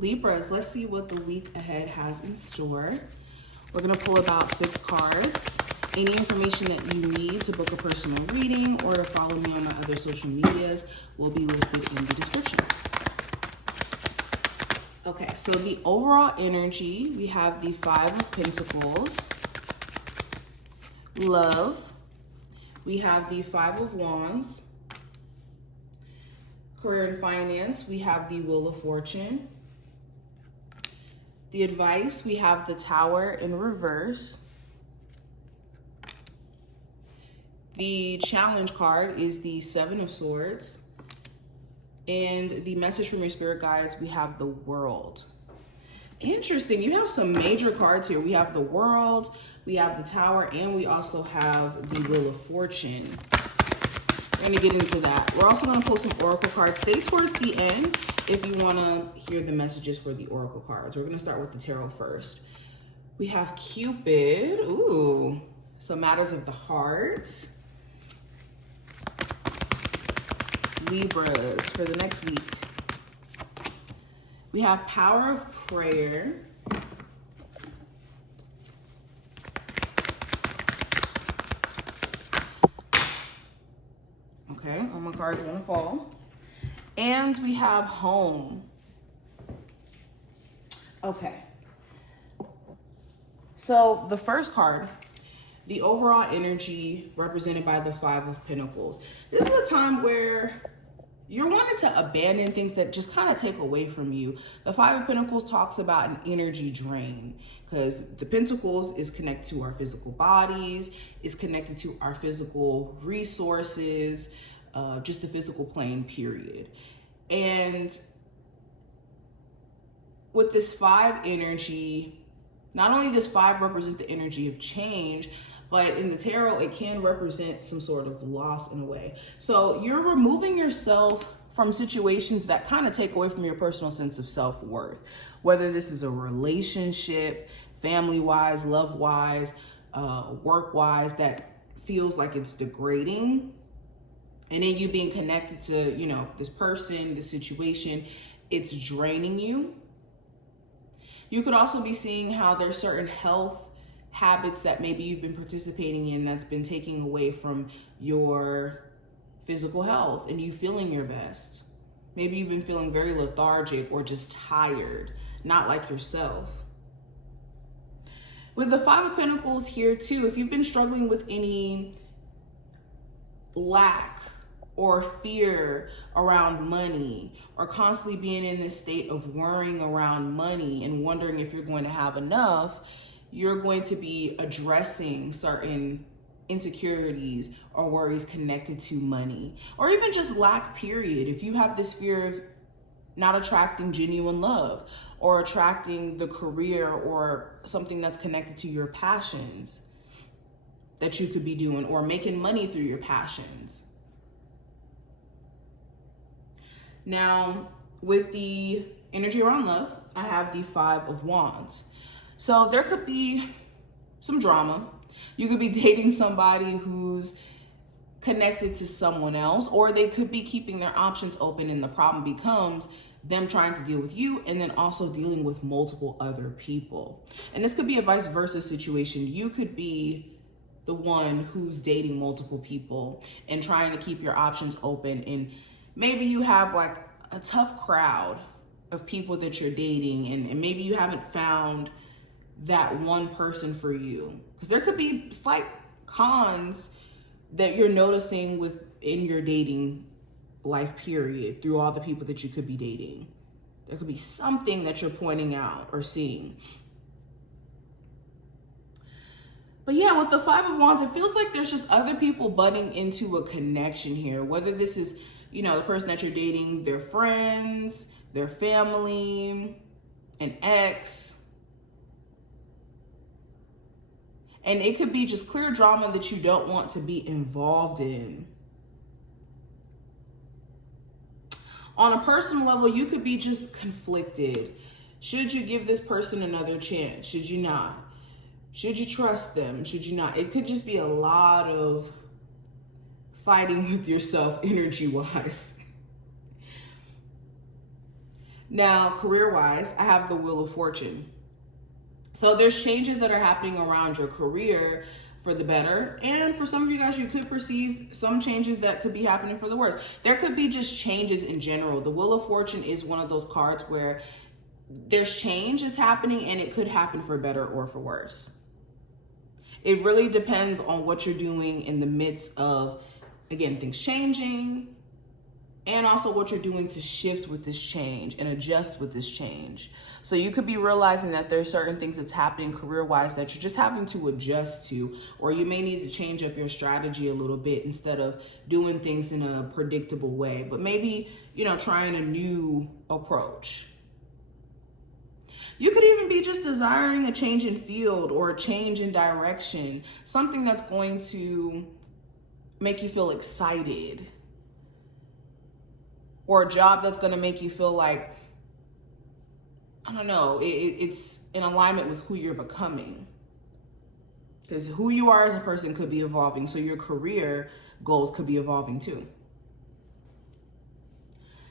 Libras, let's see what the week ahead has in store. We're going to pull about 6 cards. Any information that you need to book a personal reading or to follow me on my other social medias will be listed in the description. Okay, so the overall energy, we have the 5 of Pentacles, love, we have the 5 of Wands, career and finance, we have the Wheel of Fortune, the advice, we have the Tower in reverse, the challenge card is the 7 of Swords, and the message from your spirit guides, we have the World. Interesting, you have some major cards here. We have the World, we have the Tower, and we also have the Wheel of Fortune. We're gonna get into that. We're also gonna pull some oracle cards. Stay towards the end if you wanna hear the messages for the oracle cards. We're gonna start with the tarot first. We have Cupid, ooh, some matters of the heart. Libras for the next week. We have power of prayer. Okay, all my cards are gonna fall. And we have home. Okay. So the first card, the overall energy represented by the 5 of Pentacles. This is a time where you're wanting to abandon things that just kind of take away from you. The 5 of Pentacles talks about an energy drain because the Pentacles is connected to our physical bodies, is connected to our physical resources, just the physical plane, period. And with this 5 energy, not only does 5 represent the energy of change, but in the tarot, it can represent some sort of loss in a way. So you're removing yourself from situations that kind of take away from your personal sense of self-worth. Whether this is a relationship, family-wise, love-wise, work-wise, that feels like it's degrading. And then you being connected to, you know, this person, this situation, it's draining you. You could also be seeing how there's certain health habits that maybe you've been participating in that's been taking away from your physical health and you feeling your best. Maybe you've been feeling very lethargic or just tired, not like yourself. With the 5 of Pentacles here too, if you've been struggling with any lack or fear around money, or constantly being in this state of worrying around money and wondering if you're going to have enough, you're going to be addressing certain insecurities or worries connected to money, or even just lack, period. If you have this fear of not attracting genuine love or attracting the career or something that's connected to your passions that you could be doing, or making money through your passions. Now, with the energy around love, I have the 5 of Wands. So there could be some drama. You could be dating somebody who's connected to someone else, or they could be keeping their options open, and the problem becomes them trying to deal with you and then also dealing with multiple other people. And this could be a vice versa situation. You could be the one who's dating multiple people and trying to keep your options open, and maybe you have like a tough crowd of people that you're dating, and maybe you haven't found that one person for you, because there could be slight cons that you're noticing within your dating life, period, through all the people that you could be dating. There could be something that you're pointing out or seeing. But yeah, with the 5 of Wands, it feels like there's just other people butting into a connection here, whether this is, you know, the person that you're dating, their friends, their family, an ex. And it could be just clear drama that you don't want to be involved in. On a personal level, you could be just conflicted. Should you give this person another chance? Should you not? Should you trust them? Should you not? It could just be a lot of fighting with yourself energy-wise. Now, career-wise, I have the Wheel of Fortune. So there's changes that are happening around your career for the better. And for some of you guys, you could perceive some changes that could be happening for the worse. There could be just changes in general. The Wheel of Fortune is one of those cards where there's change is happening and it could happen for better or for worse. It really depends on what you're doing in the midst of, again, things changing, and also what you're doing to shift with this change and adjust with this change. So you could be realizing that there's certain things that's happening career-wise that you're just having to adjust to, or you may need to change up your strategy a little bit instead of doing things in a predictable way, but maybe, trying a new approach. You could even be just desiring a change in field or a change in direction, something that's going to make you feel excited, or a job that's going to make you feel like, I don't know, it's in alignment with who you're becoming. Because who you are as a person could be evolving, so your career goals could be evolving too.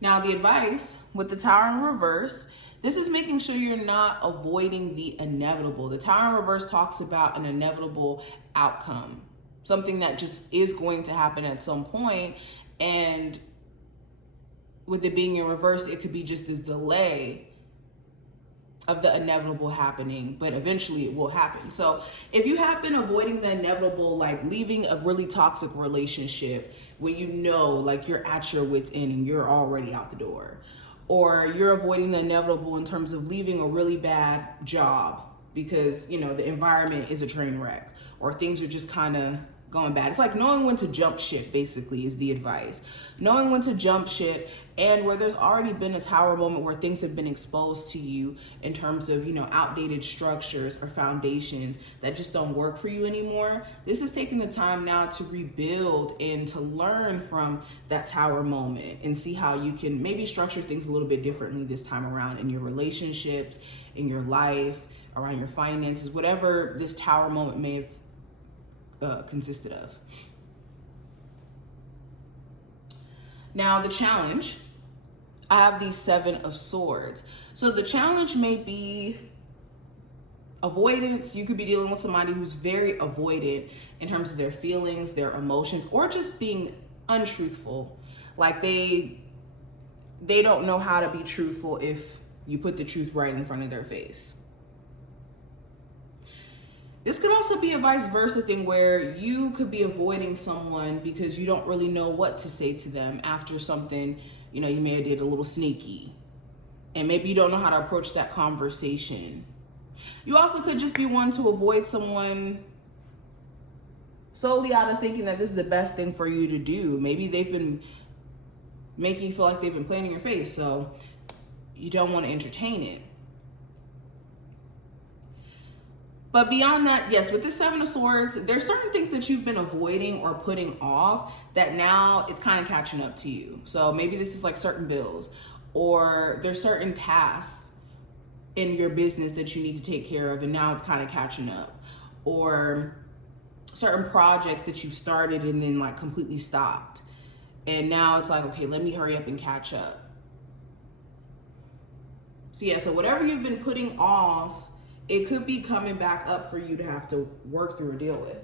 Now, the advice with the Tower in reverse, this is making sure you're not avoiding the inevitable. The Tower in reverse talks about an inevitable outcome, something that just is going to happen at some point, and with it being in reverse, it could be just this delay of the inevitable happening, but eventually it will happen. So if you have been avoiding the inevitable, like leaving a really toxic relationship when like you're at your wit's end and you're already out the door, or you're avoiding the inevitable in terms of leaving a really bad job because, the environment is a train wreck, or things are just kind of going bad. It's like knowing when to jump ship, basically, is the advice. Knowing when to jump ship, and where there's already been a tower moment where things have been exposed to you in terms of, outdated structures or foundations that just don't work for you anymore. This is taking the time now to rebuild and to learn from that tower moment and see how you can maybe structure things a little bit differently this time around in your relationships, in your life, around your finances, whatever this tower moment may have consisted of. Now, the challenge, I have the Seven of Swords. So the challenge may be avoidance. You could be dealing with somebody who's very avoidant in terms of their feelings, their emotions, or just being untruthful. Like they don't know how to be truthful if you put the truth right in front of their face. This could also be a vice versa thing where you could be avoiding someone because you don't really know what to say to them after something, you may have did a little sneaky. And maybe you don't know how to approach that conversation. You also could just be one to avoid someone solely out of thinking that this is the best thing for you to do. Maybe they've been making you feel like they've been playing in your face, so you don't want to entertain it. But beyond that, yes, with the Seven of Swords, there's certain things that you've been avoiding or putting off that now it's kind of catching up to you. So maybe this is like certain bills, or there's certain tasks in your business that you need to take care of and now it's kind of catching up, or certain projects that you've started and then like completely stopped. And now it's like, okay, let me hurry up and catch up. So yeah, so whatever you've been putting off, it could be coming back up for you to have to work through or deal with.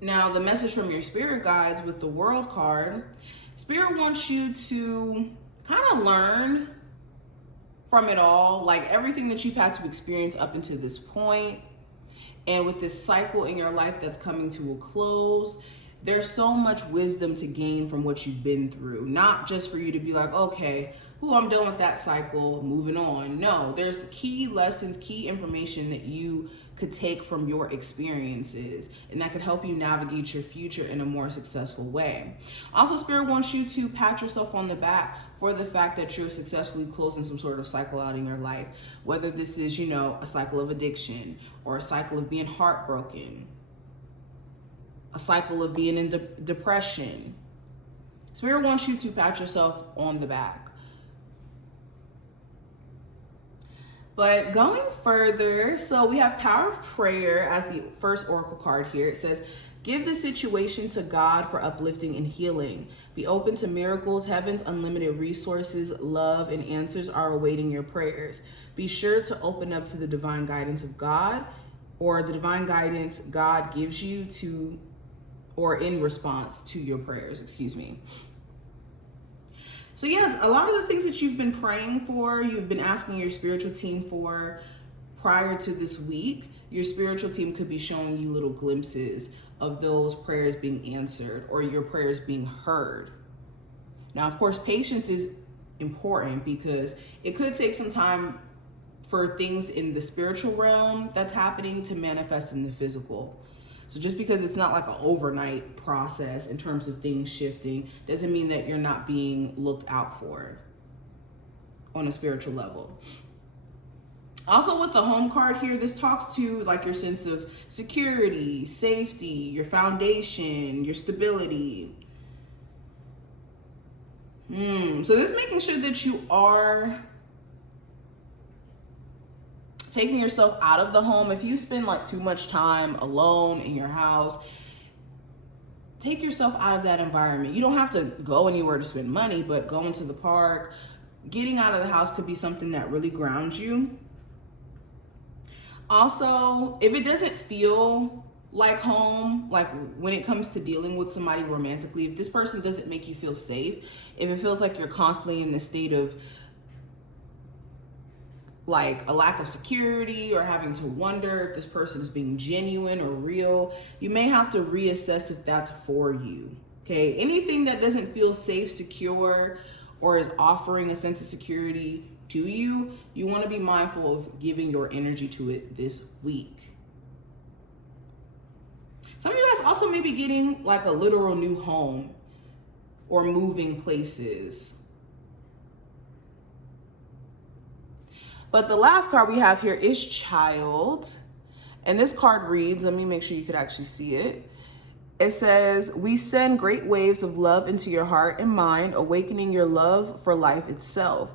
Now, the message from your spirit guides with the World card, Spirit wants you to kind of learn from it all, like everything that you've had to experience up until this point. And with this cycle in your life that's coming to a close, there's so much wisdom to gain from what you've been through. Not just for you to be like, okay, I'm done with that cycle, moving on. No, there's key lessons, key information that you could take from your experiences, and that could help you navigate your future in a more successful way. Also, Spirit wants you to pat yourself on the back for the fact that you're successfully closing some sort of cycle out in your life, whether this is, a cycle of addiction, or a cycle of being heartbroken, a cycle of being in depression. Spirit wants you to pat yourself on the back. But going further, so we have Power of Prayer as the first oracle card here. It says, Give the situation to God for uplifting and healing. Be open to miracles. Heaven's unlimited resources, love, and answers are awaiting your prayers. Be sure to open up to the divine guidance of God, or the divine guidance God gives you to, or in response to your prayers, excuse me. So yes, a lot of the things that you've been praying for, you've been asking your spiritual team for prior to this week, your spiritual team could be showing you little glimpses of those prayers being answered or your prayers being heard. Now, of course, patience is important because it could take some time for things in the spiritual realm that's happening to manifest in the physical. So just because it's not like an overnight process in terms of things shifting doesn't mean that you're not being looked out for on a spiritual level. Also with the home card here, this talks to like your sense of security, safety, your foundation, your stability. So this is making sure that you are taking yourself out of the home. If you spend like too much time alone in your house, take yourself out of that environment. You don't have to go anywhere to spend money, but going to the park, getting out of the house could be something that really grounds you. Also, if it doesn't feel like home, like when it comes to dealing with somebody romantically, if this person doesn't make you feel safe, if it feels like you're constantly in the state of like a lack of security or having to wonder if this person is being genuine or real, you may have to reassess if that's for you. Okay, anything that doesn't feel safe, secure, or is offering a sense of security to you, you want to be mindful of giving your energy to it this week. Some of you guys also may be getting like a literal new home or moving places. But the last card we have here is Child. And this card reads, let me make sure you could actually see it. It says, we send great waves of love into your heart and mind, awakening your love for life itself.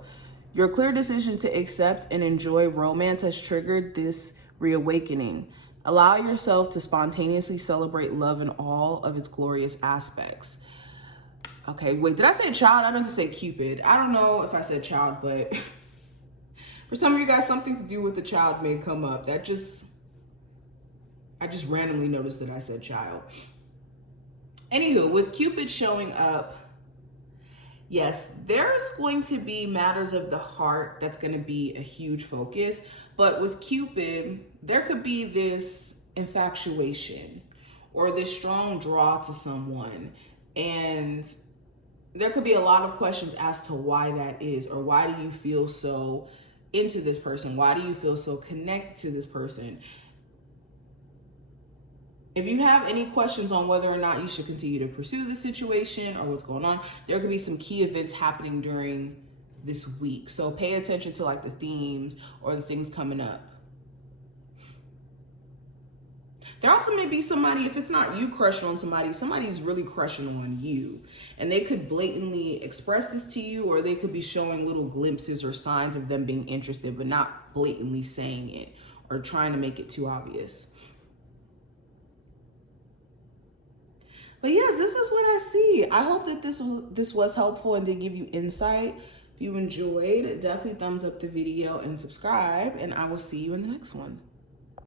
Your clear decision to accept and enjoy romance has triggered this reawakening. Allow yourself to spontaneously celebrate love in all of its glorious aspects. Okay, wait, did I say child? I meant to say Cupid. I don't know if I said child, but for some of you guys, something to do with the child may come up. I just randomly noticed that I said child. Anywho, with Cupid showing up, yes, there's going to be matters of the heart that's going to be a huge focus. But with Cupid, there could be this infatuation or this strong draw to someone. And there could be a lot of questions as to why that is, or why do you feel so into this person? Why do you feel so connected to this person? If you have any questions on whether or not you should continue to pursue the situation or what's going on, there could be some key events happening during this week. So pay attention to like the themes or the things coming up. There also may be somebody, if it's not you crushing on somebody, somebody's really crushing on you. And they could blatantly express this to you, or they could be showing little glimpses or signs of them being interested, but not blatantly saying it or trying to make it too obvious. But yes, this is what I see. I hope that this was helpful and did give you insight. If you enjoyed, definitely thumbs up the video and subscribe, and I will see you in the next one.